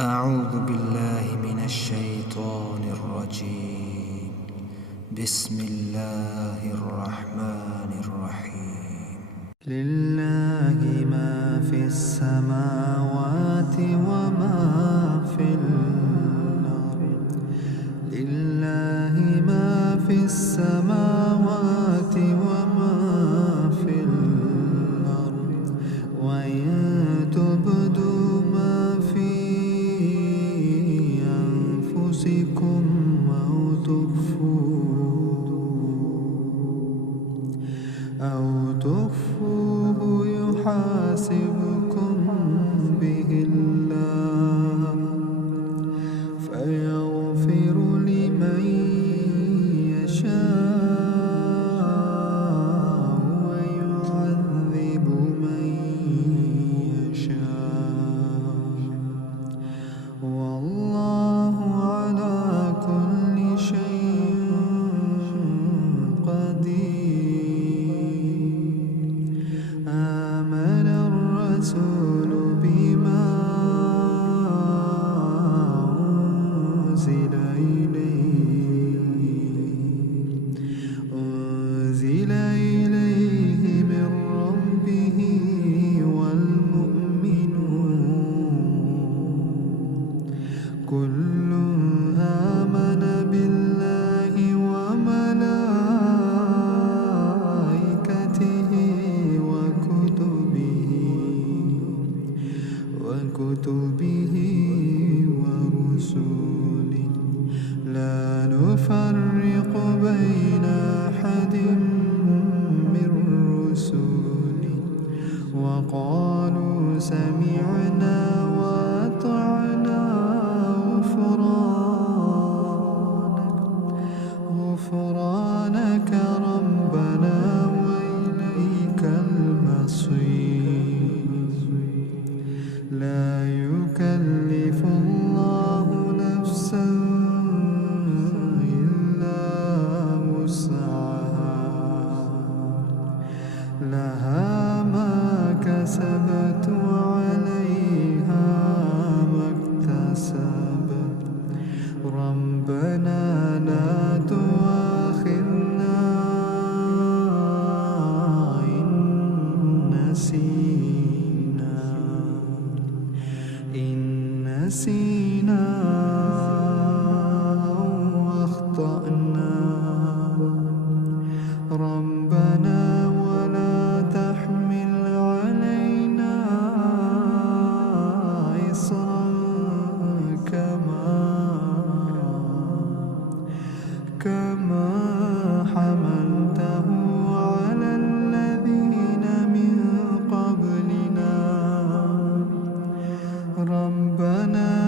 أعوذ بالله من الشيطان الرجيم. بسم الله الرحمن الرحيم. لله ما في السماوات وما في الأرض. لله ما في السماوات وما في الأرض. وإن تبدوا ما في أنفسكم أو تخفوه يحاسبكم به الله فيغفر لمن يشاء ويعذب من يشاء والله على كل شيء قدير. آمن الرسول بما أنزل إليه من ربه والمؤمنون كل آمن بالله وملائكته وكتبه ورسله لا نفرق بين أحد من رسله وقالوا سمعنا وأطعنا غفرانك ربنا وإليك المصير. لا يكلف الله نفسا إلا وسعها لها ما كسبت وعليها ما اكتسبت ربنا لا تؤاخذنا إن نسينا أو أخطأنا ربنا ولا تحمل علينا إصرا كما حملته على الذين من قبلنا ربنا